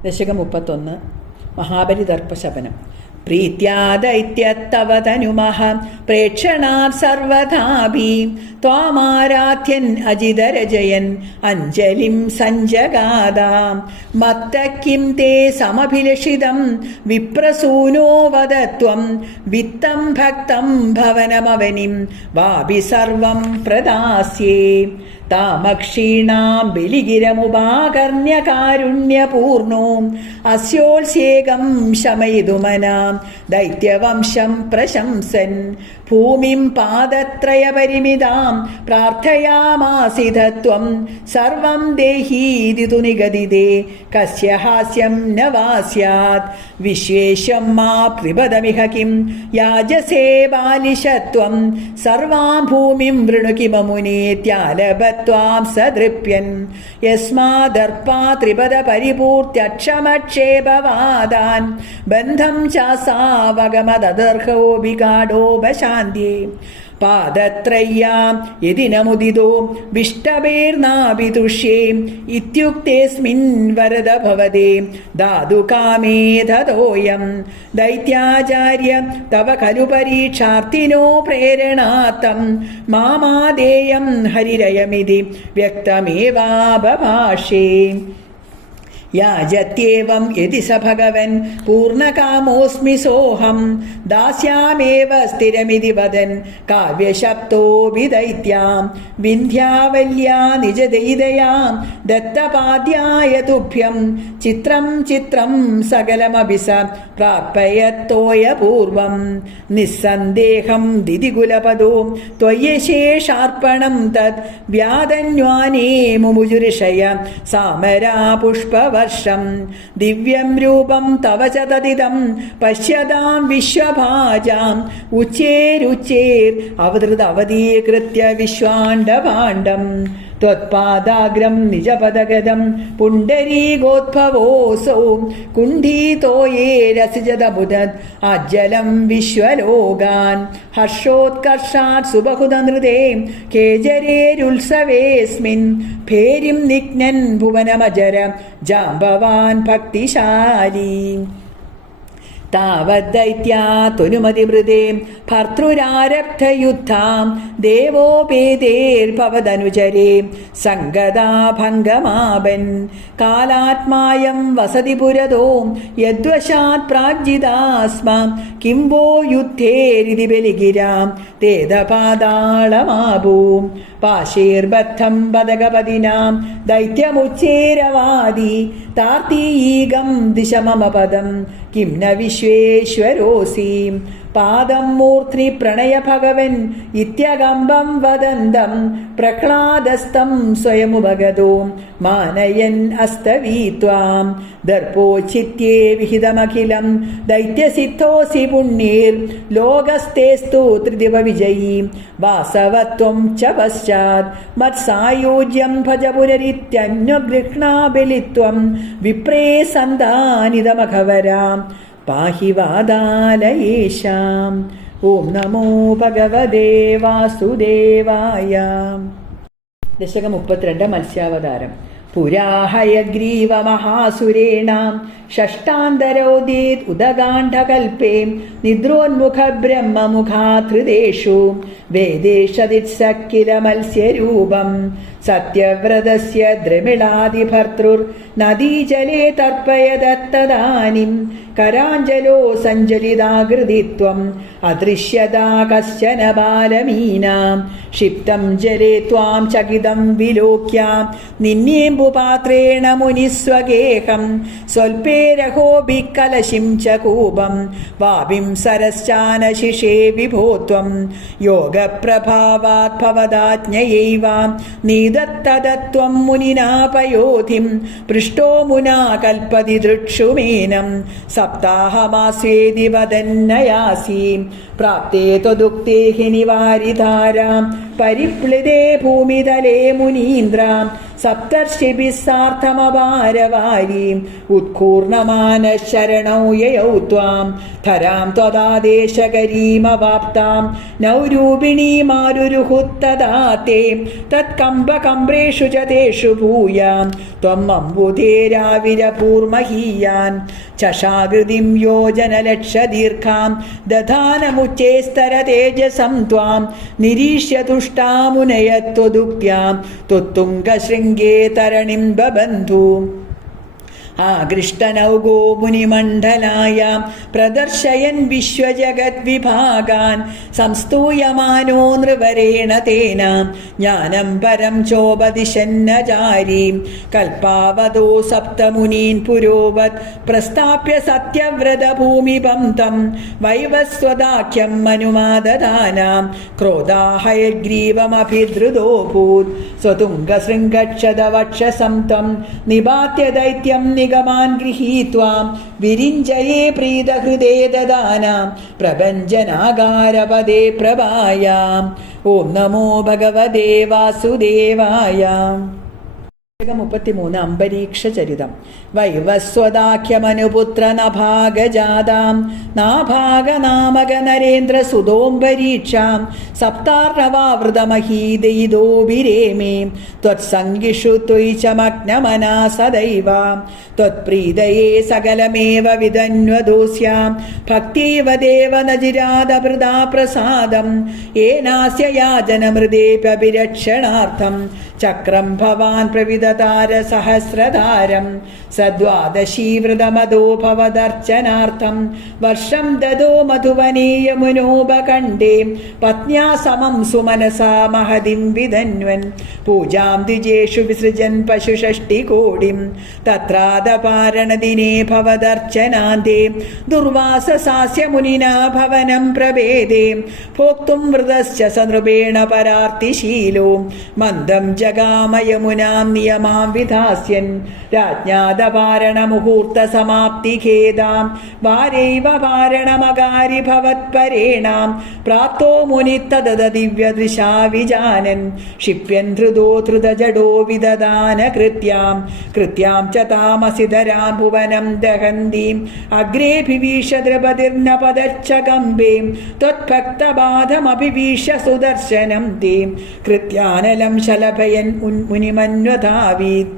ദശകം 31 മഹാബലിദർപ്പശപനം. പ്രീത്യാ ദൈത്യത്തവ തനുമഃ പ്രേക്ഷണാത് സർവഥാഭി ത്വാമാരാധ്യൻ അജിതരജയൻ അഞ്ജലിം സഞ്ജഗാദാം മത്തക്കിം തേ സമഭിലഷിതം വിപ്രസൂനോ വദത്വം വിത്തം ഭക്തം ഭവനമവനിം വാപി സർവം പ്രദാസ്യേ താമക്ഷീണാം ബലിഗിരമുപാകർണ്യകാരുണ്യപൂർണോ അസ്യോത്സ്യേകം ശമയിതുമനാം ദൈത്യവംശം പ്രശംസൻ ഭൂമിം പാദത്രയപരിമിതാം പ്രാർത്ഥയാമാസിധത്വം സർവം ദേഹീരിതു നിഗദിതേ കസ്യ ഹാസ്യം ന വാ സ്യാത് വിശ്വേശം മാ പ്രിപദമിഹ കിം യാജസേ ബാലിശത്വം സർവാം ഭൂമിം വൃണു കിമമുനീത്യാലഭത്വാം സദൃപ്യൻ യസ്മാദർപ്പാ ത്രിപദ പരിപൂർത്യക്ഷമക്ഷേപവാദാൻ ബന്ധം ചാസാവഗമദർഹോഭികാഢോപശാന്ത്യേ പാദത്രയ്യാം യദി നമുദിതോ വിഷ്ടവേർനാഭിതുഷ്യേ ഇത്യുക്തേസ്മിൻ വരദ ഭവതേ ധാതുകാമേ ദതോയം ദൈത്യാചാര്യ തവ ഖലു പരീക്ഷാർത്ഥിനോ പ്രേരണാത്തം മാമാദേയം ഹരിരയമിതി വ്യക്തമേവാബഭാഷേ യാജത്യേവം യതി സ ഭഗവൻ പൂർണ്ണകാമോസ്മി സോഹം ദാസ്യാമേവ സ്ഥിരമിതി വദൻ കാവ്യശബ്ദോപി ദൈത്യാം വിന്ധ്യാവല്യാ നിജദൈതയാം ദത്തപാദ്യായ തുഭ്യം ചിത്രം ചിത്രം സകലമഭി സ പ്രാപയത്തോയ പൂർവം നിസ്സന്ദേഹം ദിതികുലപദോ ത്വയ്യശേഷാർപ്പണം തത് വ്യാതന്വാനേ മുമുജുരിഷയ സാമരാ പുഷ്പവ വർഷം ദിവ്യം രൂപം തവ ച തദിദം പശ്യതാം വിശ്വഭാജാം ഉച്ചേരുച്ചേർ അവതൃതവതീകൃത്യ വിശ്വാണ്ഡഭാണ്ഡം ത്വത്പാദാഗ്രം നിജപദഗതം പുണ്ഡരീകോദ്ഭവോऽസൗ കുണ്ഠീതോയേ രസിജതബുധത് അജ്ജലം വിശ്വലോകാൻ ഹർഷോത്കർഷാത് സുബഹുതനൃതേ കേജരേരുത്സവേസ്മിൻ ഭേരിം നിഘ്നൻ ഭുവനമജര ജാംബവാൻ ഭക്തിശാലി താവദ്ദൈത്യാ ത്വനുമതിമൃതേ ഭർതൃരാരബ്ധയുദ്ധാം ദേവോപേതേർഭവദനുചരേ സംഗതാഭംഗമാപൻ കാലാത്മായം വസതി പുരതോ യദ്വശാത് പ്രാജ്ജിതാസ്മാം കിം വോ യുദ്ധേരിതി ബലിഗിരാം തേദപാതാളമാഭൂം പാശീർബദ്ധം പദകപതിനാം ദൈത്യമുച്ചേരവാദി താർത്തീകം ദിശ മമ പദം കിം ന വിശ്വേശ്വരോസി പാദം മൂർധ്നി പ്രണയ ഭഗവൻ ഇത്യകമ്പം വദന്തം പ്രഹ്ലാദസ്തം സ്വയമുപഗതോ മാനയൻ അസ്തവീത്വാം ദർപ്പോചിത്യേ വിഹിതമഖിലം ദൈത്യസിദ്ധോസി പുണ്യേർ ലോകസ്തേസ്തു ത്രിദിവ വിജയീ വാസവത്വം ച പശ്ചാത് മത്സായോജ്യം ഭജ പുനരിത്യന്വഗൃഹ്ണാ ബലിത്വം വിപ്രേ സന്താനിതമഖവരാം പാഹി വാദാലയേഷാം. ഓം നമോ ഭഗവതേ വാസുദേവായ. ദശകം 32 മത്സ്യാവതാരം. പുരാ ഹയഗ്രീവ മഹാസുരേണ ഷഷ്ടാന്തരോദീത് ഉദഗാണ്ഡകൽപേ നിദ്രോന്മുഖ ബ്രഹ്മമുഖാധൃതേഷു വേദേഷദിത്സക്കില മത്സ്യരൂപം സത്യവ്രതസ്യ ദ്രമിളാദിഭർതൃർ നദീജലേ തർപ്പയതത്തദാനിം കരാഞ്ജലോ സഞ്ജലിതാകൃതിത്വം അദൃശ്യതാ കശ്ചന ബാലമീനാം ക്ഷിപ്തം ജലേ ത്വാം ചകിതം വിലോക്യ നിന്നേമ്പുപാത്രേണ മുനിസ്വഗേഹം സ്വൽപേരഹോഭിക്കലശിം ച കൂപം വാപിം സരശ്ചാനശിഷേ വിഭോത്വം യോഗപ്രഭാവാത് ഭവദാജ്ഞയൈവ നീദത്തദത്വം മുനിനാപയോധിം പൃഷ്ടോ മുനാ കൽപ്പതി ദൃക്ഷുമേനം സപ്താഹമാസ്വേതി വദന്നയാസി പ്രാപ്തേ ത്വദുക്തേ ഹി നിവാരിധാരാം പരിപ്ലിതേ ഭൂമിതലേ മുനീന്ദ്രാം സപ്തർഷിഭിः സാർത്ഥമപാരവാരീം ഉത്കൂർണമാനഃശരണൗ യയൗ ത്വാം ധരാം ത്വദാദേശകരീമവാപ്താം നൗരൂപിണീമാരുരുഹുത്തദാ തേ തത്കമ്പകമ്പ്രേഷു ച തേഷു ഭൂയാം ത്വം അംബുധേരാവിരപൂർമഹീയാൻ ചഷാകൃതിം യോജനലക്ഷദീർഘാം ദധാനമുച്ചേസ്തരതേജസം ത്വാം നിരീക്ഷ്യ തുഷ്ടാമുനയത്വദുഃഖ്യാം ത്വത്തുംഗശൃംഗേ തരണിം ബബന്ധൂ ആകൃഷ്ടനൗഗോ മുനിമണ്ഡലായ പ്രദർശയൻ വിശ്വജഗദ്വിഭാഗാൻ സംസ്തൂയമാനോ നൃവരേണ തേന ജ്ഞാനം പരം ചോപദിശന്നചാരീം കൽപ്പാവതോ സപ്തമുനീൻ പുരോവത് പ്രസ്ഥാപ്യ സത്യവ്രതഭൂമിപം തം വൈവസ്വദാഖ്യം മനുമാദദാനാം ക്രോധാഹയഗ്രീവമഭിധൃതോഭൂത് സ്വതുംഗശൃംഗക്ഷതവക്ഷസം തം നിപാത്യ ദൈത്യം നിഗമാൻ ഗൃഹീത്വാ വിരിഞ്ചയേ പ്രീതഹൃദേ ദദാനാം പ്രഭഞ്ജനാകാരപദേ പ്രഭായാം. ഓം നമോ ഭഗവതേ വാസുദേവായ. 33 അംബരീക്ഷ ചരിതം. വൈവസ്വദാഖ്യമനുപുത്ര നഭാഗജാതാം നാഭാഗനാമക നരേന്ദ്ര സുതോംബരീക്ഷാം സപ്താർണവാവൃതമഹീദയിതോ വിരേമേ ത്വത്സംഗിഷു ത്വയി ചമഗ്നമനാ സദൈവ ത്വത്പ്രീതയേ സകലമേവ വിദന്വദോസ്യാം ഭക്തീവ ദേവ നജിരാദഭൃതാ പ്രസാദം യേനാസ്യ യാജനമൃദേപ്യഭിരക്ഷണാർത്ഥം ചക്രം ഭവാൻ പ്രവിദതാര സഹസ്രധാരം സദ്വാദശീവൃതമതോ ഭവദർച്ചനാർത്ഥം വർഷം ദദോ മധുവനേ യമുനോപകണ്ഠേ പത്ന്യാ സമം സുമനസാ മഹതിം വിധന്വൻ പൂജാം ദ്വിജേഷു വിസൃജൻ പശുഷഷ്ടികോടിം തത്രാദപാരണദിനേ ഭവദർച്ചനാന്തേ ദുർവാസസാസ്യ മുനിനാ ഭവനം പ്രവേദേ ഭോക്തും വൃതശ്ച സനൃപേണ പരാർത്തിശീലോ മന്ദം ജഗാമയമുനാം നിയമാം വിധാസ്യൻ രാജ്ഞാദപാരണമുഹൂർത്തസമാപ്തിഖേദാം വാരൈവ പാരണമകാരി ഭവത്പരേണാം പ്രാപ്തോ മുനിത്തദ ദിവ്യദൃശാ വിജാനൻ ക്ഷിപ്യൻ ധൃതോ ധൃതജഡോ വിദദാന കൃത്യാം ച താമസിധരാം ഭുവനം ദഹന്തീം അഗ്രേഭിവീഷ ദ്രപതിർന പദച്ഛ കമ്പേം ത്വത്ഭക്തബാധമഭിവീഷ സുദർശനം തേം കൃത്യാനലം ശലഭയൻ മുനിമന്വധാവീത്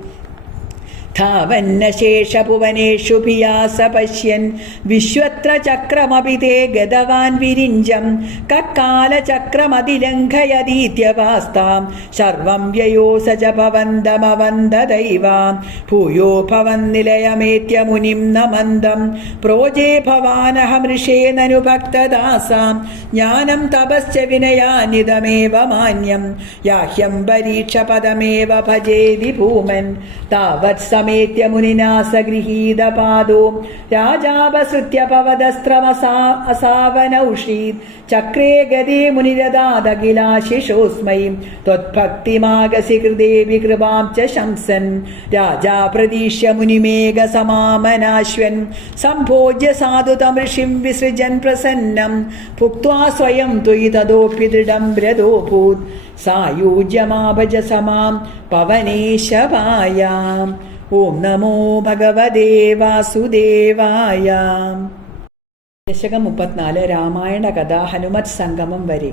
ധാവന്നശേഷഭുവനേഷു ഭിയാസ പശ്യൻ വിശ്വത്ര ചക്രമപി തേ ഗതവാൻ വിരിഞ്ചം കക്കാലചക്രമതിലംഘയതീത്യവാസ്താം സർവം വ്യയോസ ച ഭവന്തമവന്തദൈവാം ഭൂയോ ഭവന്നിലയമേത്യ മുനിം നമന്തം പ്രോജേ ഭവാനഹമൃഷേ നനു ഭക്തദാസാം ജ്ഞാനം തപശ്ച വിനയാനിതമേവ മാന്യം യാഹ്യം പരീക്ഷ പദമേവ ഭജേതി ഭൂമൻ താവത് സമേത്യ മുനിനാ സഗൃഹീതപാദോ രാജാപസൃത്യ പവദസ്ത്രമസാവനൗഷീത് ചക്രേ ഗതേ മുനിരദാദഖിലാശിഷോസ്മൈ ത്വത്ഭക്തിമാഗസി കൃതേ വികൃപാം ച ശംസൻ രാജാ പ്രദീശ്യ മുനിമേഘസമാമനാശ്വൻ സംഭോജ്യ സാധുതമൃഷിം വിസൃജൻ പ്രസന്നം ഭുക്ത്വാ സ്വയം ത്വയി തതോപി ദൃഢം വ്രതോഭൂത് സായൂജ്യമാഭജ സമാം പവനേശവായാം. ഓം നമോ ഭഗവതേ വാസുദേവായ. 34 രാമായണ കഥ ഹനുമത് സംഗമം വരെ.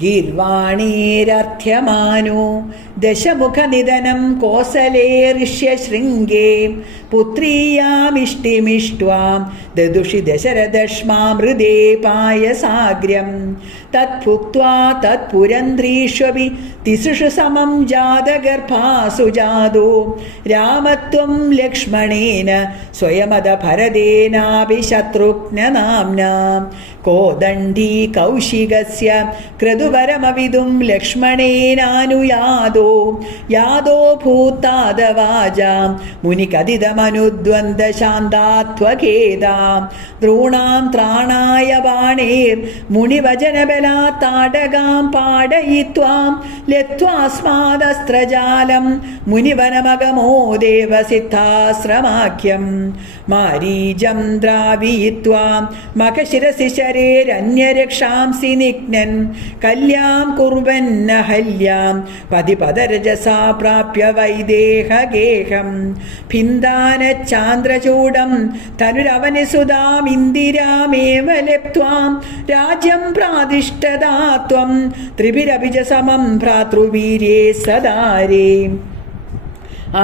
ഗീർവാണീരർത്ഥ്യമാനോ ദശമുഖനിധനം കോസലേ ഋഷ്യശൃംഗേ പുത്രീയാമിഷ്ടിമിഷ്ട്വാം ദദുഷി ദശരഥശ്മാമൃതേ പായസാഗ്ര്യം തത്ഭുക്ത്വാ തത്പുരന്ധ്രീഷ്വപി തിസൃഷു സമം ജാതഗർഭാസു ജാതോ രാമത്വം ലക്ഷ്മണേന സ്വയമദ ഭരതേനാപി ശത്രുഘ്നനാംനാം കോദണ്ഡീ കൗശികസ്യ ക്രതുവരമവിദും ലക്ഷ്മണേനാനുയാദോ യാദോ ഭൂത്താദവാജാം മുനികഥിതമനുദ്വന്ദ്ശാന്താത്വഖേദാം ദ്രോണാം ത്രാണായ ബാണേർ മുനിവചനബല താടകാം പാടയിത്വാം ലത്വാസ്മാദസ്ത്രജാലം മുനിവനമഗമോ ദേവസിദ്ധാശ്രമാഖ്യം മാരീജം ദ്രാവയിത്വാം മഖശിരസി ശരേരന്യരക്ഷാംസി നിഘ്നൻ കല്യാം കുർവന്നഹല്യാം പതിപദരജസാ പ്രാപ്യ വൈദേഹഗേഹം ഭിന്ദാനച്ചാന്ദ്രചൂഡം തനുരവനിസുതാം ഇന്ദിരാമേവ ലപ്ത്വാം രാജ്യം പ്രാതിഷ്ഠതാ ത്വം ത്രിഭിരഭിജ സമം ഭ്രാതൃവീര്യേ സദാരേ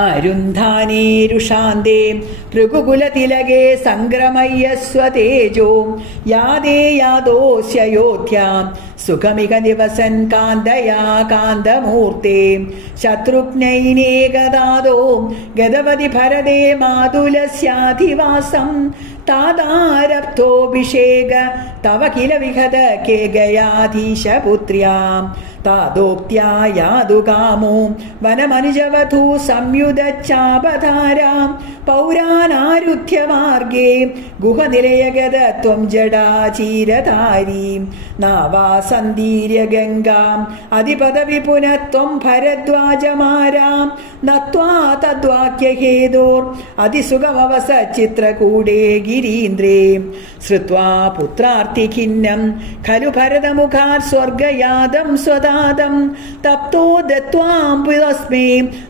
ആരുന്ധാനീരുഷാന്തേ ഭൃഗുകുലതിലകേ സംക്രമയ്യസ്വതേജോ യാദേ യാദോസ്യയോധ്യാം സുഖമിക നിവസൻ കാന്തയാ കാന്തമൂർത്തേ ശത്രുഘ്നൈനേകദാദോ ഗതവതി ഭരതേ മാതുലസ്യാധിവാസം താതാരബ്ധോഭിഷേക തവ കില വിഹത കേകയാധീശപുത്ര്യാം താദോക്ത്യാ യാതുകാമോ വനമനുജവധൂ സംയുതച്ചാപധാരാം പൗരാനാരുധ്യമാർഗേ ഗുഹനിലയഗത ത്വം ജടാചീരധാരീ നാവാസന്തീര്യ ഗംഗാം അതിപദവിപുനത്വം ഭരദ്വാജമാരാം നത്വാ തദ്വാക്യഹേതോർ അതിസുഖമവസ ചിത്രകൂടേ ഗിരീന്ദ്രേ ശ്രുത്വാ പുത്രാർത്ഥിഖിന്നം ഖലു ഭരതമുഖാത് സ്വർഗയാദം സ്വദാദം തപ്തോ ദത്വാംബുതസ്മേ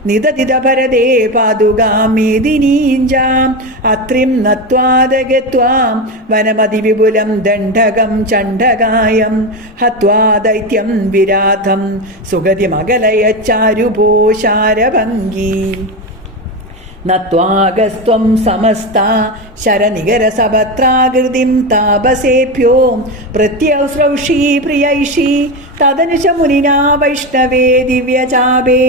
നിദതിത ഭരതേ പാദുകാം മേദിനീഞ്ചാം അത്രിം നത്വാദഗത്വാം വനമതിവിപുലം ദണ്ഡകം ചണ്ഡകായം ഹത്വാ ദൈത്യം വിരാധം സുഗതിമകലയച്ചാരുഭോശാരഭംഗീ നത്വാഗസ്ത്വം സമസ്ത ശരനികരസഭത്രാകൃതിം താപസേഭ്യോ പ്രത്യൗസ്രൗഷീ പ്രിയൈഷീ തദനുശ മുനിനാ വൈഷ്ണവേ ദിവ്യചാപേ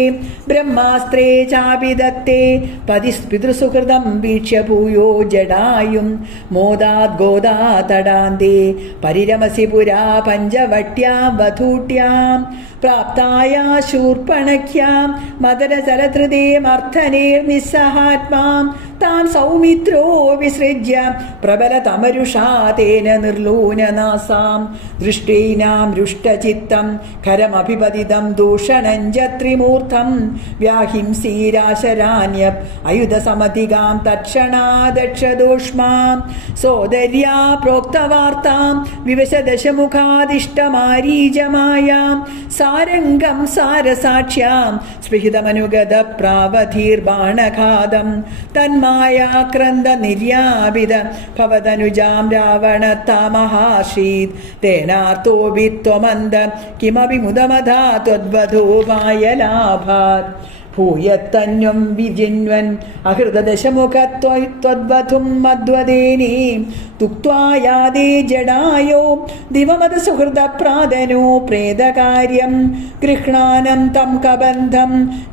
ബ്രഹ്മാസ്ത്രേ ചാപി ദത്തേ പതിസ്പിതൃസുഹൃതം വീക്ഷ്യ ഭൂയോ ജടായും മോദാത് ഗോദാ തടാന്തേ പരിരമസി പുരാ പഞ്ചവട്യാം വധൂട്യാം പ്രാപ്തായാ ശൂർപ്പണഖ്യാം മദനജലധൃതേ മർദ്ധനേർനിസ്സഹാത്മാം താം സൗമിത്രോ വിസൃജ്യ പ്രബലതമരുഷാ തേന നിർലൂനനാസാം ദൃഷ്ടീനാം രുഷ്ടചിത്തം ഖരമഭിപതിതം ദൂഷണഞ്ച ത്രിമൂർധം വ്യാഹിംസീരാശരാന്യപ് അയുധസമധികാം തക്ഷണാദക്ഷദോഷ്മാം സോദര്യാ പ്രോക്തവാർത്താം വിവശദശമുഖാദിഷ്ടമാരീജമായാം സാരംഗം സാരസാക്ഷ്യാം സ്പൃഹിതമനുഗത പ്രാവധീർബാണഘാതം തന്മായാക്രന്ദ നിർയാപിത ഭവതനുജാം രാവണത്താമഹാശ്രീത് തേനാർത്തോപി ത്വമന്ത കിമപി മുദമധാ ത്വദ്വധോ വായലാഭാത് ഭൂയത്തന്വം വിജിന്വൻ അഹൃതദശമുഖത്വദ്വധും മദ്വദേനീ തുക്വായാദേ ജടായോ ദിവമത സുഹൃദപ്രാദനോ പ്രേതകാര്യം ഗൃഹ്ണാനം തം കബന്ധം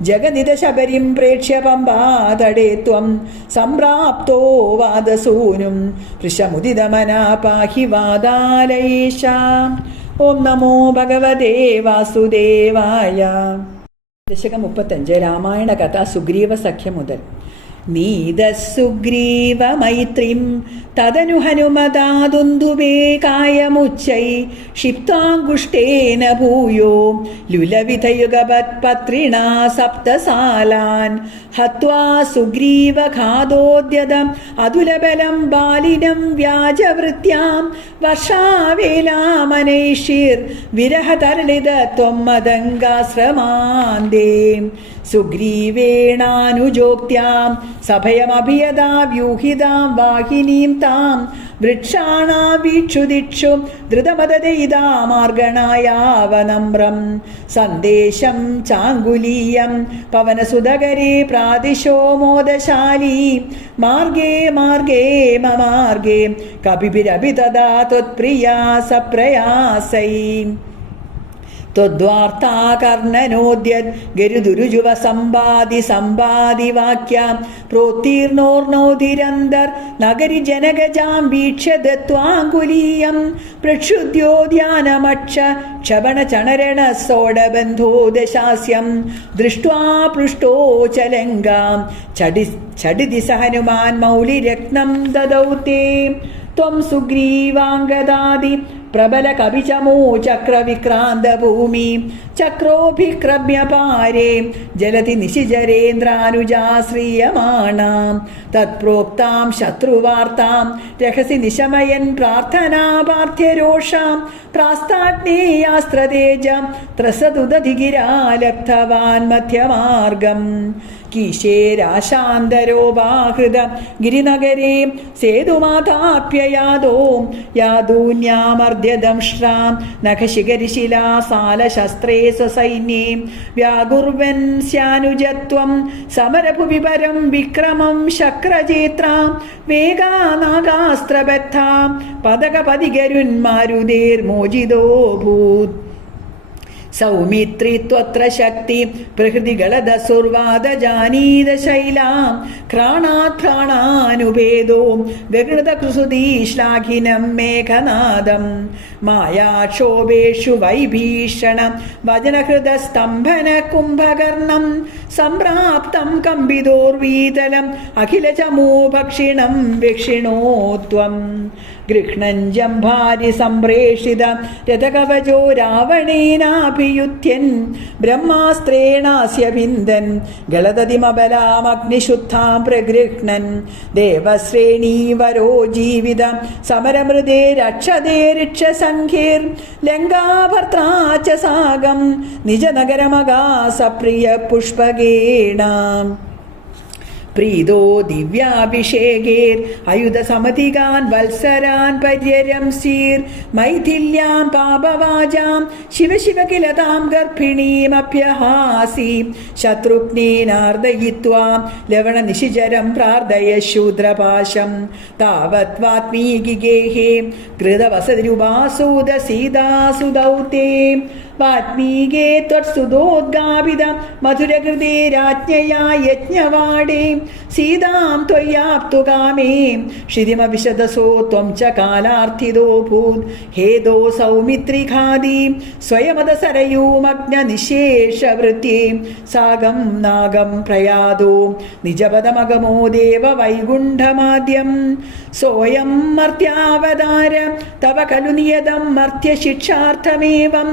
ജഗനിത ശബരിം പ്രേക്ഷ്യ പമ്പാതടേ ത്വം സംപ്രാപ്തോ വാദസൂനും വൃഷമുദിതമനാ പാഹി വാദാലയേശ. ഓം നമോ ഭഗവതേ വാസുദേവായ. ദശകം 35 രാമായണ കഥ സുഗ്രീവ സഖ്യം മുതൽ. നീതസുഗ്രീവ മൈത്രീം തദനു ഹനുമതാദുന്ദുബേ കായമുച്ചൈ ക്ഷിപ്താങ്കുഷ്ടേന ഭൂയോ ലുലവിധയുഗപത്പത്രിണാ സപ്തസാലാൻ ഹത്വാ സുഗ്രീവഘാതോദ്യതം അതുലബലം ബാലിനം വ്യാജവൃത്യാം വർഷാവേലാമനൈഷിർ വിരഹതരളിത ത്വം മദംഗാശ്രമാന്തേ സുഗ്രീവേണാനുജോക്ത്യാം സഭയമഭിയതാ വ്യൂഹിതാം വാഹിനീം താം വൃക്ഷാണാവീക്ഷുദിക്ഷു ധൃതമദയിതാ മാർഗണായാവനമ്രം സന്ദേശം ചാങ്കുലീയം പവനസുതകരേ പ്രാദിശോ മോദശാലീ മാർഗേ മാർഗേ മമാർഗേ കപിഭിരഭി തദാ ത്വത്പ്രിയാ സപ്രയാസൈ ത്വദ്വാർത്താകർണനോദ്യത് ഗരുദുരുജുവ സമ്പാദി സമ്പാദി വാക്യാം പ്രോത്തീർണോർണോധിരന്തർ നഗരി ജനഗജാം വീക്ഷ്യ ദത്വാങ്കുലീയം പ്രക്ഷുദ്യോദ്യാനമക്ഷ ക്ഷപണചണരണ സോഡബന്ധോ ദശാസ്യം ദൃഷ്ട്വാ പൃഷ്ടോചലങ്കാം ചടിതി സ ഹനുമാൻ മൗലിരത്നം ദദൗ തേ ത്വം സുഗ്രീവാംഗദാദി പ്രബല കവിചമോ ചക്രവിക്രാന്ത ഭൂമി ചക്രോഭിക്രമ്യപാരേ ജലതി നിശിചരേന്ദ്രാനുജാശ്രീയമാണാം തത്പ്രോക്താം ശത്രുവാർത്താം രഹസി നിശമയൻ പ്രാർത്ഥനാപാർത്ഥ്യരോഷാം പ്രാസ്താഗ്നേയാസ്ത്രതേജ ത്രസതുദധിഗിരാലബ്ധവാൻ മധ്യമാർഗം കീശേരാശാന്തരോപാഹൃത ഗിരിനഗരേ സേതുമാതാപ്യയാദോ യാദൂന്യാമർദ്യദംഷ്ട്രാം നഖശിഖരിശിലാസാലശസ്ത്രേ സ്വസൈന്യേ വ്യാകുർവൻ സ്യാനുജത്വം സമരഭുവിപരം വിക്രമം ശക്രചേത്രാം വേഗാനാഗാസ്ത്രബദ്ധാം പദകപതികരുന്മാരുതേർമോചിതോ ഭൂത് സൗമിത്രി ത്വത്ര ശക്തി പ്രഹൃതികളദസുർവാദജാനീത ശൈലാം ഘ്രാണാത് ഘ്രാണാനുഭേദോ വ്യകൃതകൃസുതീ ശ്ലാഘിനം മേഘനാദം മായാക്ഷോഭേഷു വൈഭീഷണ വചനഹൃദസ്തംഭന കുംഭകർണം സംപ്രാപ്തം കമ്പിതോർവീതലം അഖിലചമൂ ഭക്ഷിണം വിക്ഷിണോത്വം ഗൃഹ്ണഞ്ജംഭാരി സംപ്രേഷിത രഥകവചോ രാവണേനാഭിയുധ്യൻ ബ്രഹ്മാസ്ത്രേണാസ്യ ഭിന്ദൻ ഗളതതിമബലാമഗ്നിശുദ്ധാം പ്രഗൃഹ്ണൻ ദേവശ്രേണീവരോ ജീവിത സമരമൃതേ രക്ഷതേ ഋക്ഷസംഖ്യേർ ലങ്കാഭർത്താ ച സാഗം നിജനഗരമഗാസപ്രിയ പുഷ്പഗേണാം പ്രീതോ ദിവ്യാഭിഷേകേർ അയുധസമധികാൻ വത്സരാൻ പര്യരംസീർ മൈഥില്യാം പാപവാചാം ശിവ ശിവ കില താം ഗർഭിണീമഭ്യഹാസി ശത്രുഘ്നേനാർദ്ദയിത്വാ ലവണനിശിചരം പ്രാർത്ഥയ ശൂദ്രപാശം താവത് വാത്മീകിഗേഹേ കൃതവസതിരുപാസൂത സീതാസുതൗ തേ വാത്മീകേ ത്വത്സുതോദ്ഗാപിത മധുരകൃതേ രാജ്ഞയാ യജ്ഞവാടേ സീതാം ത്വയ്യാപ്തു കാമേ ക്ഷിതിമവിശദസോ ത്വം ച കാലാർത്ഥിതോ ഭൂത് ഹേതോ സൗമിത്രിഖാദി സ്വയമദസരയൂമഗ്നനിശേഷവൃത്യേ സാഗം നാഗം പ്രയാതോ നിജപദമഗമോ ദേവ വൈകുണ്ഠമാദ്യം സോയം മർത്യാവതാര തവ ഖലു നിയതം മർത്യശിക്ഷാർത്ഥമേവം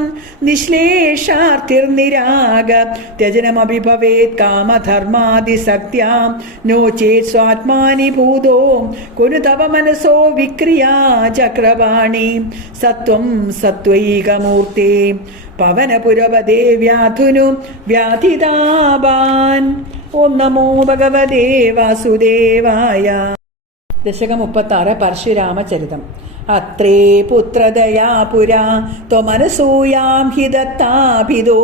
നിശ്ലേഷാർത്തിർനിരാഗ ത്യജനമഭി ഭവേത് കാമധർമാദിസക്ത്യാം നോ ചേത് സ്വാത്മാനി ഭൂതോ കുനു തവ മനസോ വിക്രിയാ ചക്രവാണി സത്വം സത്വൈകമൂർത്തേ പവനപുരവദേ വ്യാധുനു വ്യാധിതാപാൻ. ഓം നമോ ഭഗവതേ വാസുദേവായ. ദശകം 36 പരശുരാമചരിതം. അത്രേ പുത്രദയാ പുരാ ത്വമനസൂയാം ഹി ദത്താഭിദോ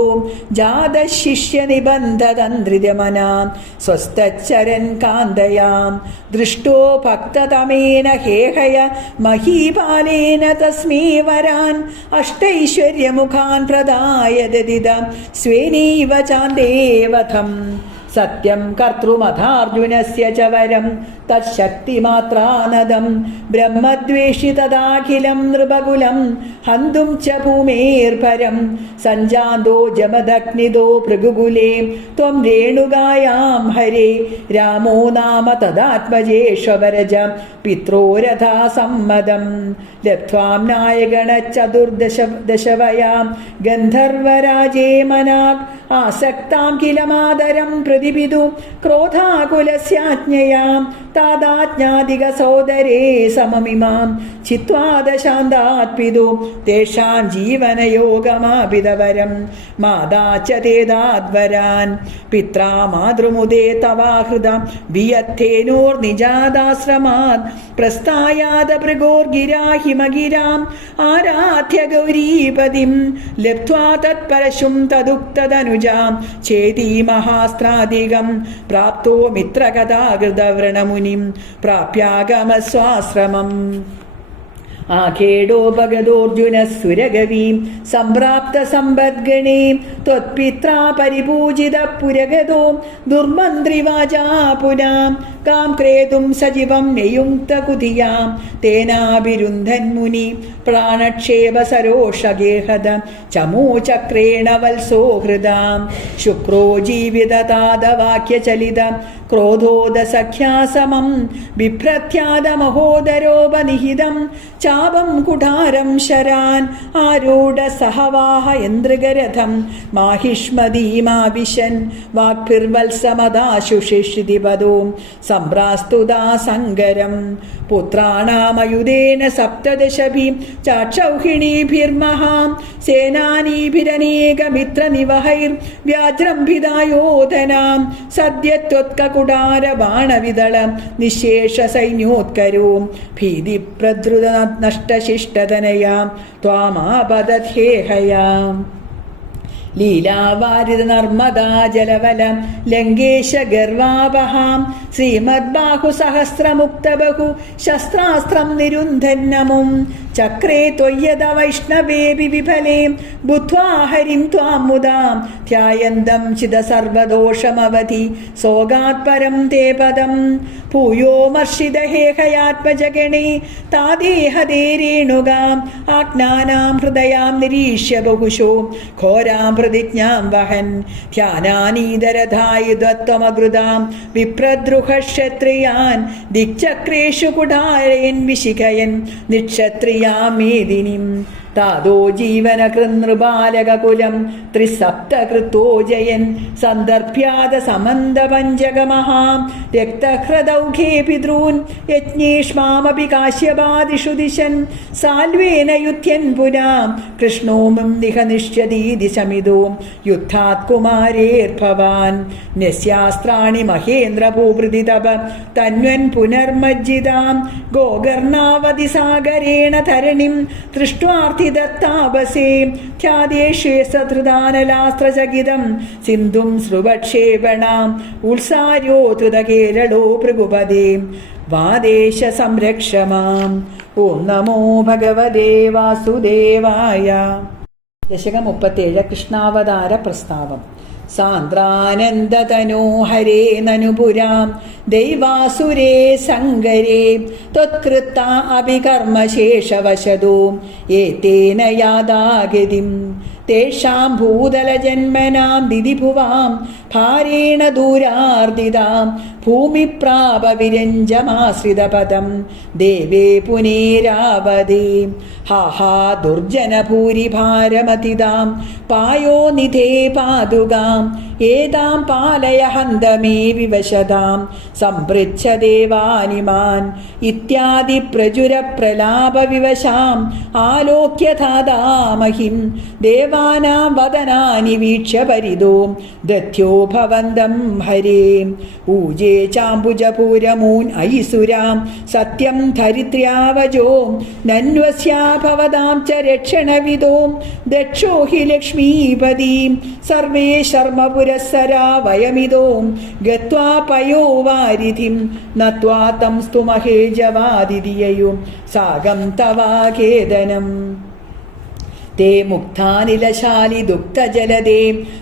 ജാതശിഷ്യനിബന്ധതന്ത്രിതമനാം സ്വസ്ഥച്ചരൻ കാന്തയാം ദൃഷ്ടോ ഭക്തതമേന ഹേഹയ മഹീപാലേന തസ്മൈ വരാൻ അഷ്ടൈശ്വര്യമുഖാൻ പ്രദായ ദദിത സ്വേനൈവ ചാന്ദേവധം. സത്യം കർത്തൃമഥാർജുനസ്യ ച വരം തശക്തിമാത്രാനദം ബ്രഹ്മദ്വേഷി തദാഖിലം നൃപകുലം ഹന്തും ച ഭൂമേർപരം സഞ്ജാന്തോ ജമദഗ്നിദോ ഭൃഗുകുലേ ത്വം രേണുകായാം ഹരേ രാമോ നാമ തദാത്മജേഷ്വരജ പിത്രോരഥാ സമ്മതം ലബ്ധ്വാം നായഗണചതുർദശവയാം ഗന്ധർവരാജേ മനാക് ആസക്താം കില മാതരം പ്രതിപിതു ക്രോധാകുലസ്യാജ്ഞയാം താദാജ്ഞാദിക സോദരേ സമമിമാം ചിത്വാദശാന്താത്പിതു തേഷാം ജീവനയോഗമാപിതവരം മാതാ ച തേദാദ്വരാൻ പിത്രാ മാതൃമുദേ തവാഹൃദം വിയത്തേനോർനിജാദാശ്രമാത് പ്രസ്ഥായാദ ഭൃഗോർഗിരാ ഹിമഗിരാം ആരാധ്യ ഗൗരീപതിം ലബ്ധ്വാ തത്പരശും തദുക്തദനുജാം ചേതി മഹാസ്ത്രാദികം പ്രാപ്തോ മിത്രകഥാകൃതവ്രണമുനിം പ്രാപ്യാഗമസ്വാശ്രമം. ആഖേഡോ ഭഗതോർജുന സുരഗവീം സംപ്രാപ്ത സമ്പദ്ഗണേ ത്വത്പിത്രാ പരിപൂജിത പുരഗതോ ദുർമന്ത്രിവാചാ പുനാം കാം ക്രേതും സജീവം നിയുക്തകുതിയാം തേനാഭിരുന്ധൻ മുനി പ്രാണക്ഷേപ സരോഷഗേഹത ചമൂചക്രേണ വത്സോഹൃതാം ശുക്രോ ജീവിതതാദവാക്യചലിത ക്രോധോദസഖ്യാസമം ബിഭ്രത്യാദമഹോദരോപനിഹിതം ചാപം കുഠാരം ശരാൻ ആരൂഢ സഹവാഹ യന്ത്രികരഥം മാഹിഷ്മദീമാവിശൻ വാക്ഭിർവത്സമദാശുഷിഷിതിപദോ സംപ്രാസ്തുതാ സങ്കരം പുത്രാണാമയുധേന സപ്തദശഭി ചാക്ഷൗഹിണീഭിർമഹാം സേനാനീഭിരനേകമിത്രനിവഹൈർ വ്യാജ്രംഭിതായോധനാം സദ്യത്വത്കുടാരബാണവിദള നിശേഷ സൈന്യോത്കരോ ഭീതിപ്രദ്രുത നഷ്ടശിഷ്ടതനയാം ത്വാമാപദധേഹയാം ലീലാവാരിത നർമ്മദാ ജലവലം ലങ്കേശ ഗർവാവഹാം ശ്രീമദ്ബാഹുസഹസ്രമുക്തബഹു ശസ്ത്രാസ്ത്രം നിരുന്ധന്നമും ചക്രേ ത്വയ്യത വൈഷ്ണവേപി വിഫലേ ബുദ്ധ്വാ ഹരിം ത്വാം മുദാം ധ്യായന്തം ചിത സർവദോഷമവധി സോഗാത്പരം തേ പദം ഭൂയോ മർഷിതഹേഹയാത്മജഗണേ താദേഹദേ രേണുകാം ആജ്ഞാനാം ഹൃദയാം നിരീക്ഷ്യ ബഹുശോ ഘോരാം പ്രതിജ്ഞാം വഹൻ ധ്യാനാനീതരധായുധത്വമഗൃതാം വിപ്രദ്രുഹക്ഷത്രിയാൻ ദിക്ചക്രേഷു കുടാരയൻ വിശിഖയൻ നിക്ഷത്രിയാമേദിനിം താതോ ജീവനകൃനൃപാലകുലം ത്രിസപ്തകൃത്തോ ജയൻ സന്ദർഭ്യാത സമന്തപഞ്ചകമഹാം രക്തഹൃദൗഘേ പിതॄൻ യജ്ഞേഷ്മാമപി കാശ്യപാദിഷു ദിശൻ സാൽവേന യുധ്യൻ പുരാം കൃഷ്ണോമും നിഹ നിശ്യതീതി ശമിതോ യുദ്ധാത് കുമാരേർഭവാൻ നസ്യാസ്ത്രാണി മഹേന്ദ്രഭൂഭൃതി തപ തന്വൻ പുനർമജ്ജിതാം ഗോകർണാവതി സാഗരേണ ധരണിം ദൃഷ്ട്വാർത്തി ദത്താപസേ ഖ്യാദേഷേ സധൃദാനലാസ്ത്രചകിതം സിന്ധും സൃവക്ഷേപണാം ഉത്സാര്യോ ധൃതകേരളോ ഭൃഗുപദേ വാദേശ സംരക്ഷമാം. ഓം നമോ ഭഗവതേ വാസുദേവായ. ദശകം 37 കൃഷ്ണാവതാര പ്രസ്താവം. സാന്ദ്രാനന്ദതനോഹരേ നനുപുരാം ദൈവാസുരേ സങ്കരേ ത്വത്കൃത്ത അഭികർമ്മശേഷവശതോ ഏതേന യാദാഗതിം തേഷാം ഭൂതലജന്മനാം ദിദിഭുവാം ഭാരേണ ദൂരാർദിതാം ഭൂമിപ്രാപ വിരഞ്ജമാശ്രിതപദം ദേവേ പുനേരാവതേ ഹാഹാ ദുർജനഭൂരിഭാരമതിതാം പായോ നിധേ പാദുകാം ഏതാം പാലയ ഹന്തമേ വിവശതാം സംപൃച്ഛ ദേവാനിമാൻ ഇത്യാദി പ്രചുരപ്രലാപ വിവശാം ആലോക്യ ധാതാമഹിം ദേവാനാം വദനാനി വീക്ഷ്യ പരിതോ ദധ്യോ ഭവന്തം ഹരേ ഊജേ ചാംബുജപൂരമൂൻ ഐസുരാം സത്യം ധരിത്ര്യാവജോ നന്വസ്യാ ഭവതാം ച രക്ഷണവിദോ ദക്ഷോ ഹി ലക്ഷ്മീപതി സർവേ ശർമ്മപുരസ്സരാ വയമിദോ ഗത്വാ പയോ വാരിധിം നത്വാ തം സ്തുമഹേ ജവാദിദിയയോ സാഗം തവാഖേദനം തേ മുക്താനിലശാലി ദുഗ്ധജലദേ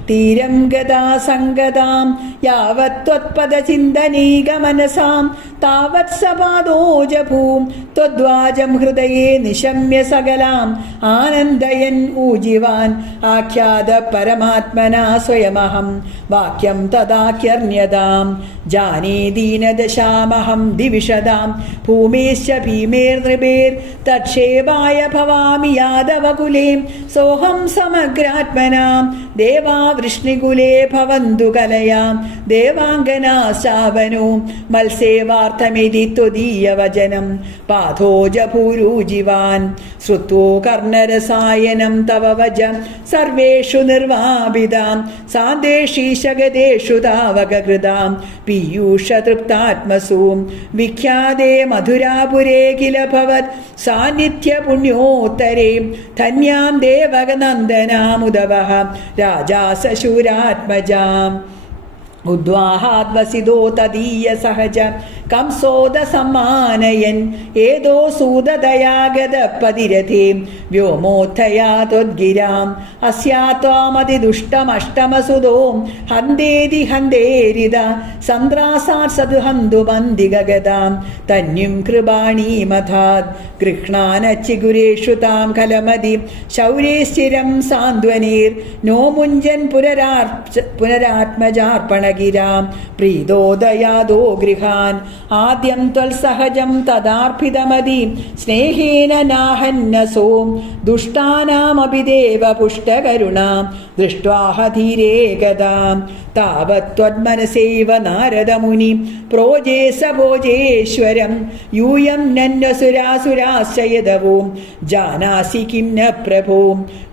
തീരം ഗതാ സംഗതാം യാവത്ത്വത്പദചിന്തനീകമനസാം താവത് സപാദോജഭൂം ത്വദ്വാജം ഹൃദയേ നിശമ്യ സകലാം ആനന്ദയൻ ഊജിവാൻ ആഖ്യാത പരമാത്മനാ സ്വയമഹം വാക്യം തദാഖ്യർണ്യതാം ജാനേ ദീനദശാമഹം ദിവിഷതാം ഭൂമേശ്ച ഭീമേർനൃപേർ തക്ഷേപായ ഭവാമി യാദവകുലേ സോഹം സമഗ്രാത്മനാം ദേവാ വൃഷ്ണികുലേ ഭവന്തു കലയാം ദേവാംഗനാശാവനോ മത്സേവാർത്ഥമിതി ത്വദീയവചനം പാഥോജഭൂരുജിവാൻ ശ്രുത്വോ കർണരസായനം തവ വജ സർവേഷു നിർവാപിതാം സാന്ദേശീശഗതേഷു താവകൃതാം പീയൂഷതൃപ്താത്മസൂ വിഖ്യാതേ മധുരാപുരേ കില ഭവത് സാന്നിധ്യ പുണ്യോത്തരേ ധന്യാം ദേവകനന്ദനാമുദവഃ രാജാസശൂരാത്മജാം ഉദ്വാഹാദ്വസിതോ തദീയ സഹജ കംസോദ സമ്മാനയൻ ഏതോ സൂതദയാഗത പതിരഥേ വ്യോമോത്ഥയാത്വദ്ഗിരാം അസ്യാത്വാമതിദുഷ്ടമഷ്ടമസുതോ ഹന്തേതി ഹന്തേരിത സന്ത്രാസാത് സദുഹന്തു മന്ദിഗഗതാം തന്യും കൃപാണീമഥാത് ഗൃഹ്ണാനച്ചിഗുരേഷു താം കലമതി ശൗരേ സ്ഥിരം സാന്ത്വനീർ നോമുഞ്ജൻ പുനരാത്മജാർപ്പണഗിരാം പ്രീതോദയാദോ ഗൃഹാൻ ആദ്യം ത്വൽസഹജം തദാർപ്പിതമതി സ്നേഹേന നാഹന്നസോ ദുഷ്ടാനാമപി ദേവ പുഷ്ടകരുണാം ദൃഷ്ട്വാഹ ധീരേ ഗതാം താവത്വന്മനസൈവ നാരദമുനി പ്രോജേ സഭോജേശ്വരം യൂയം നന്വസുരാസുരാശ്ചയദവോ ജാനാസി കിം ന പ്രഭോ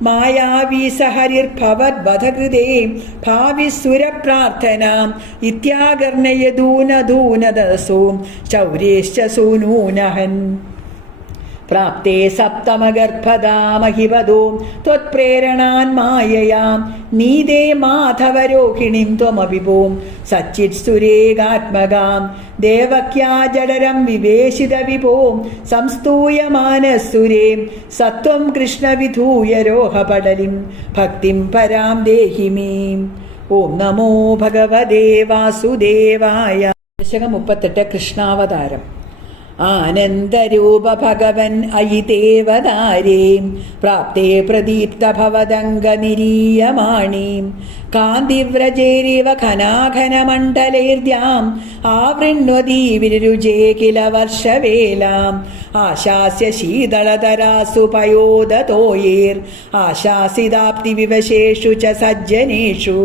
മായാവീ സഹരിർഭവദ്വധകൃതേ ഭാവിസുരപ്രാർത്ഥനാം ഇത്യാകർണയദൂനദൂനദസോ ശൗര്യേശ്ച സൂനൂനഹൻ പ്രാപ്തേ സപ്തമഗർഭദാമഹിപദോ ത്വത്പ്രേരണാൻ മായയാം നീതേ മാധവരോഹിണീം ത്വമഭിഭൂം സച്ചിത്സുരേകാത്മകാം ദേവക്യാ ജഡരം വിവേശിത വിഭോം സംസ്തൂയമാനസുരേ സത്വം കൃഷ്ണവിധൂയ രോഹപടലിം ഭക്തിം പരാം ദേഹി മീം. ഓം നമോ ഭഗവതേ വാസുദേവായ. ദശകം 38 കൃഷ്ണാവതാരം. ആനന്ദരൂപ ഭഗവൻ അയിതേവതാരേ പ്രാപ്തേ പ്രദീപ്ത ഭവദംഗനിരീയമാണീം കാന്തിവ്രജേരിവ ഘനാഘനമണ്ഡലൈർദ്യാം ആവൃണ്വതി വിരുജേ കില വർഷവേലാം ആശാസ്യ ശീതളതരാസു പയോദതോയേർ ആശാസിതാപ്തി വിവശേഷു ച സജ്ജനേഷു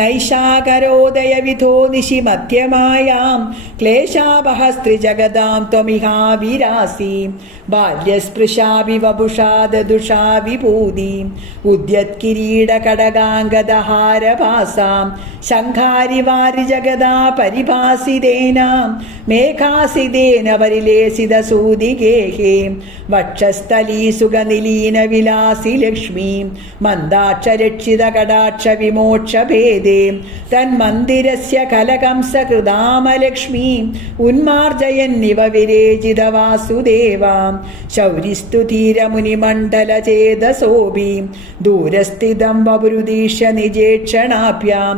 നൈഷാകരോദയവിധോ നിശി മധ്യമായാം ക്ലേശാപഹസ്ത്രിജഗതാം ത്വമിഹാവിരാസി ബാല്യസ്പൃശാഭി വപുഷാദുഷാ വിഭൂതി ഉദ്യത്കിരീടകടകാംഗദഹാരഭാസാം ശംഖാരിവാരി ജഗദാ പരിഭാസിതേന മേഘാസിതേന പരിലേസിതസൂതിഗേഹേ വക്ഷസ്ഥലീ സുഖനിലീന വിലാസി ലക്ഷ്മീ മന്ദാക്ഷരക്ഷിത കടാക്ഷ വിമോക്ഷഭേദേ തന്മന്ദിരസ്യ കലകംസകൃതാമലക്ഷ്മീ ഉന്മാർജയന്നിവ വിരേജിത വാസുദേവാം ശൗരിസ്തു ധീരമുനിമണ്ഡലചേതസോഭി ദൂരസ്ഥിതം വപുരുദീക്ഷ്യ നിജേക്ഷണാഭ്യാം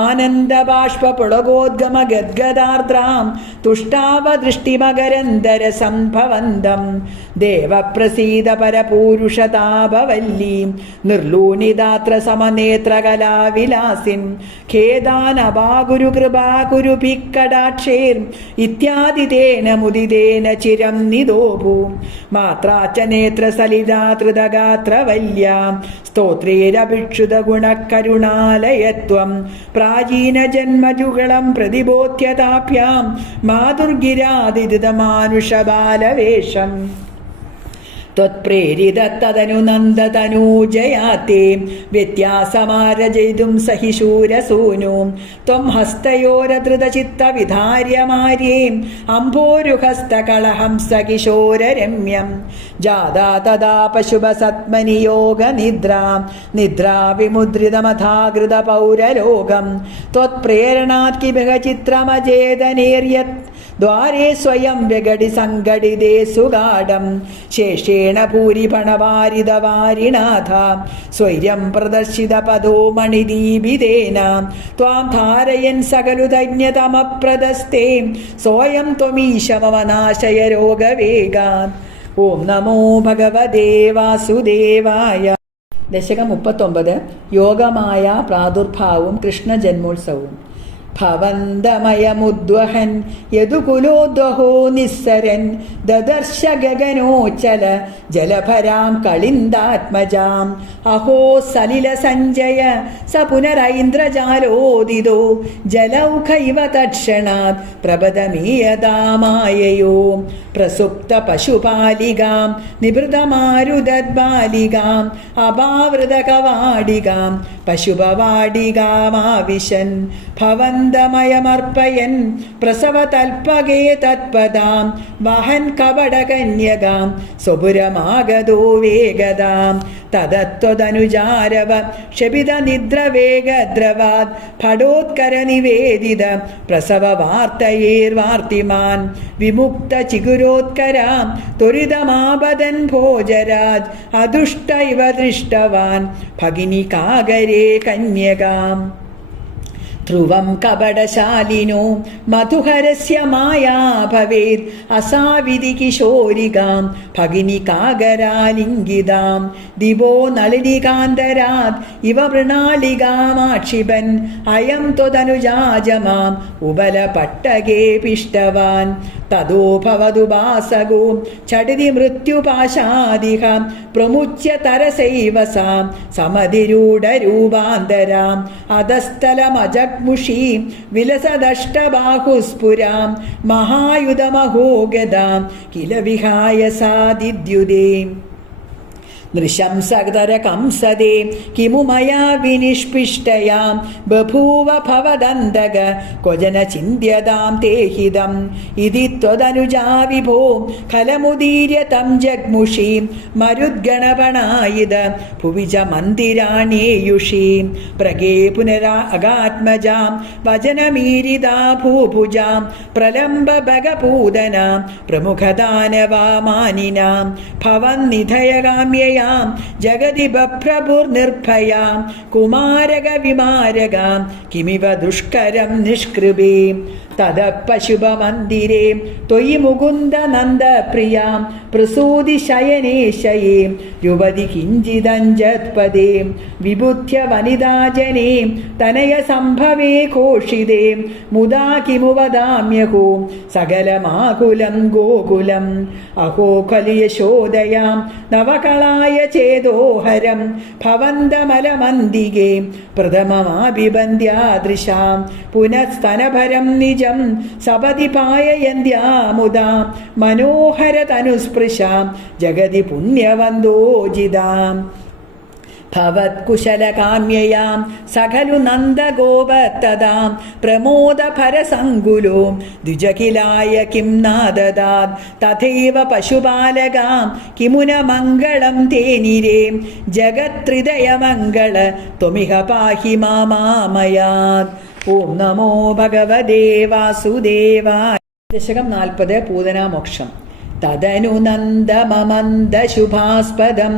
ആനന്ദബാഷ്പുളകോദ്ഗമ ഗദ്ഗദാർദ്രാം തുഷ്ടാവദൃഷ്ടിമകരന്തര സംഭവന്തം ദേവപ്രസീദ പരപൂരുഷതാപവല്ലീം നിർലൂനിതാത്ര സമനേത്രകലാവിലാസിൻ ഖേദാനഭാഗുരു കൃപാകുരുഭിക്കടാക്ഷേർ ഇത്യാദിതേന മുദിതേന ചിരം നിദോഭൂ മാത്രാച്ച നേത്രസലിതാതൃതഗാത്രവല്യാം സ്തോത്രേരഭിക്ഷുത ഗുണകരുണാലയത്വം പ്രാചീനജന്മജുഗളം പ്രതിബോധ്യതാഭ്യാം മാതുർഗിരാതിദിതമാനുഷബാലവേഷം ത്വത്പ്രേരിതതനു നന്ദതനൂജയാത്തെ വ്യത്യാസമാരജയിതും സഹി ശൂരസൂനു ത്വം ഹസ്തയോരധൃതചിത്തവിധാര്യമാര്യേ അംഭോരുഹസ്തകളഹംസകിശോരരമ്യം ജാതാ തദാ പശുഭസത്മനിയോഗനിദ്രാം നിദ്രാവിമുദ്രിതമഥാകൃത പൗരലോകം ത്വത്പ്രേരണാത് കിമിഹ ചിത്രമചേതനേര്യത് ദ്വാരേ സ്വയം വ്യഗടി സംഘടിതേ സുഗാഢം ശേഷേണ ഭൂരിപണവാരിതവാരിനാഥ സ്വൈര്യം പ്രദർശിത പദോ മണിദീപിതേന ത്വാം ധാരയൻ സകലുധന്യതമപ്രദസ്തേ സോയം ത്വമീശ മമ നാശയ രോഗവേഗാത്. ഓം നമോ ഭഗവതേ വാസുദേവായ. ദശകം 39 യോഗമായ പ്രാദുർഭാവവും കൃഷ്ണജന്മോത്സവവും. ഭവന്തമയമുദ്വഹൻ യദുകുലോദ്വഹോ നിസ്സരൻ ദദർശ ഗഗനോച്ചല ജലഭരാം കളിന്ദാത്മജാം അഹോ സലില സഞ്ജയ സ പുനരൈന്ദ്രജാലോദിതോ ജലൗഖൈവ തക്ഷണാത് പ്രപദമീയതാമായയോ പ്രസുപ്ത പശുപാലികാം നിഭൃതമാരുദദ്ബാലികാം അപാവൃതകവാടികാം പശുപവാടികാമാവിശൻ ഭവന്തമയമർപ്പയൻ പ്രസവതൽപകേ തത്പദാം വഹൻ കപടകന്യകാം സ്വപുരമാഗതോ വേഗതാം തദത്വതനുജാരവ ക്ഷപിത നിദ്രവേഗദ്രവാത് ഫടോത്കര നിവേദിത പ്രസവ വാർത്തയേർവാർത്തിമാൻ വിമുക്ത ചിഗുരോത്കരാം ത്വരിതമാപതൻ ഭോജരാജ് അതുഷ്ട ഇവ ദൃഷ്ടവാൻ ഭഗിനി കാകരേ കന്യകാം ധ്രുവം കപടശാലിനോ മധുഹരസ്യ മായാ ഭവേത് അസാവിധി കിശോരികാം ഭഗിനി കാകരാലിംഗിതാം ദിവോ നളിനികാന്തരാത് ഇവ മൃണാളികാമാക്ഷിപൻ അയം ത്വതനുജാജമാം ഉപല പട്ടകേ പിഷ്ടവാൻ തദോ ഭവതുപാസകോ ഛടിതി മൃത്യുപാശാദിഹ പ്രമുച്യ തരസൈവസാം സമതിരൂഢരൂപാന്തരാം അധസ്ഥലമജഗ്മുഷീം വിലസദഷ്ടബാഹുസ്ഫുരാം മഹായുധമഹോഗതാം കില വിഹായ സാദിദ്യുതേ നൃശംസതര കംസദേ കിമു മയാ വിനിഷ്പിഷ്ടയാം ബഭൂവ ഭവദന്തക ക്വചന ചിന്ത്യതാം തേഹിതം ഇതി ത്വദനുജാ വിഭോ ഖലമുദീര്യ തം ജഗ്മുഷീം മരുദ്ഗണപണായിത ഭുവി ച മന്ദിരാണ്യേയുഷീം പ്രഗേ പുനരാഗാത്മജാം വചനമീരിതാ ഭൂഭുജാം പ്രലംബ ഭഗപൂതനാം പ്രമുഖദാനവാമാനിനാം ഭവന്നിധയകാമ്യയാം ജഗതി ബഭ്രഭുർനിർഭയാം കുമാരക വിമാരകാം കിമിവ ദുഷ്കരം നിഷ്കൃപേ തദപശുഭമന്ദിരേ ത്വയി മുകുന്ദ നന്ദപ്രിയാം പ്രസൂതി ശയനേശയേ യുവതി കിഞ്ചിദഞ്ജത്പദേ വിബുദ്ധ്യ വനിതാജനേ തനയ സംഭവേ ഘോഷിതേ മുദാ കിമു വദാമ്യഹോ സകലമാകുലം ഗോകുലം അഹോ ഖലിയശോദയാം നവകളായ ചേതോഹരം ഭവന്തമലമന്ദികേ പ്രഥമമാഭിബന്ധ്യാദൃശാം പുനഃസ്തനഭരം നിജം സപതി പായയന്ത്യാമുദാ മനോഹരതനുസ്പൃശാം ജഗതി പുണ്യവന്തോജിതാം ഭവത്കുശലകാമ്യയാം സഖലു നന്ദഗോപത്തതാം പ്രമോദഭരസങ്കുലോ ദ്വിജകിലായ കിം നാദദാത് തഥൈവ പശുപാലകാം കിമുന മംഗളം തേനിരേ ജഗത്രിദയമംഗള ത്വമിഹ പാഹി മാമാമയാത്. ഓം നമോ ഭഗവതേ വാസുദേവായ. ദശകം 40 പൂതനാമോക്ഷം. തദനു നന്ദമമന്ദശുഭാസ്പദം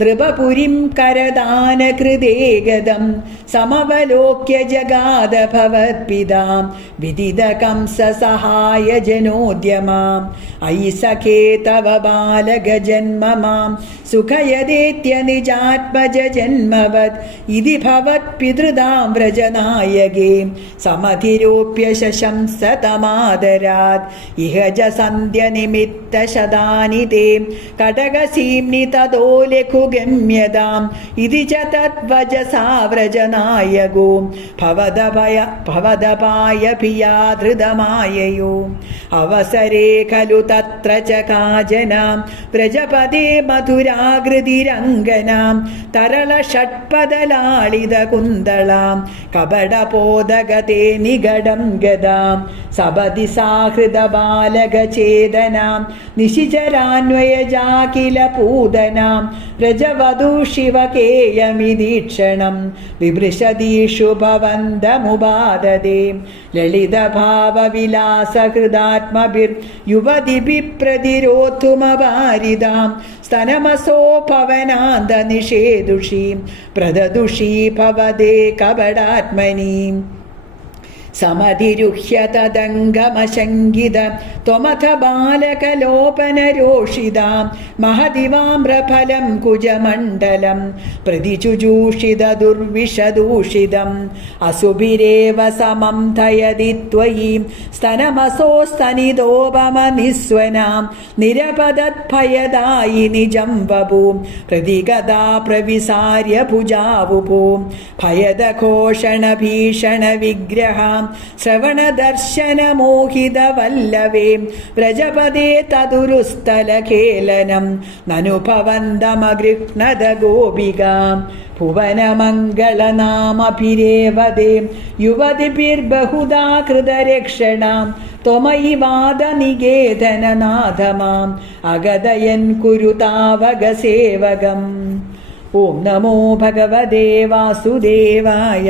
നൃപപുരിം കരദാനകൃതേഗതം സമവലോക്യ ജഗാദ ഭവത്പിതാം വിദിതകംസ സഹായ ജനോദ്യമാം അയി സഖേ തവ ബാലകജന്മ മാം സുഖയദേത്യ നിജാത്മജ ജന്മവത് ഇതി ഭവത്പിതൃതാം വ്രജനായകേ സമധിരോപ്യ ശശംസതമാദരാത് ഇഹജ സന്ധ്യ നിമിത്ത ശതാനി തേ കടകസീംനി തതോ ലഘുഗമ്യതാം ഇതി ച തദ്വജസാ വ്രജനായകോ ഭവദപായഭിയാധൃതമായയോ അവസരേ ഖലു തത്ര ച കാജനാം വ്രജപദേ മധുരാകൃതിരംഗനാം തരള ഷട്പദലാളിത കുന്തളാം കപടപോദഗതേ നിഗടം ഗദാം സപതി സാഹൃദ ബാലകചേതനാം നിശിചരാന്വയജാകില പൂതനാം വ്രജവധൂ ശിവകേയമിദീക്ഷണം വിഭൃശദീഷു ഭവന്തമുപാദതേ ലളിതഭാവവിലാസഹൃദാത്മഭിർ യുവതിഭിഃ പ്രതിരോധുമവാരിതാം സ്തനമസോ ഭവനാന്ത നിഷേദുഷീം പ്രദദുഷീ ഭവദേ കപടാത്മനീം സമതിരുഹ്യ തദംഗമശങ്കിത ത്വമഥ ബാലകലോപനരോഷിതാം മഹദിവാമ്രഫലം കുജമണ്ഡലം പ്രതിചുജൂഷിത ദുർവിഷദൂഷിതം അസുഭിരേവ സമം ധയതി ത്വയി സ്തനമസോസ്തനിതോപമനിസ്വനാം നിരപദദ്ഭയദായി നിജം വപൂം പ്രതിഗതാ പ്രവിസാര്യ ഭുജാവുപോ ഭയദഘോഷണ ഭീഷണ വിഗ്രഹാം ശ്രവണദർശനമോഹിതവല്ലവേ വ്രജപദേ തദുരുസ്ഥലഖേലനം നനുഭവന്തമഗൃഹ്ണത ഗോപികാം ഭുവനമംഗളനാമഭിരേവദേ യുവതിഭിർബഹുധാ കൃതരക്ഷണാം ത്വമയി വാദനികേതനനാഥമാം അഗതയൻ കുരു താവകസേവകം. ഓം നമോ ഭഗവതേ വാസുദേവായ.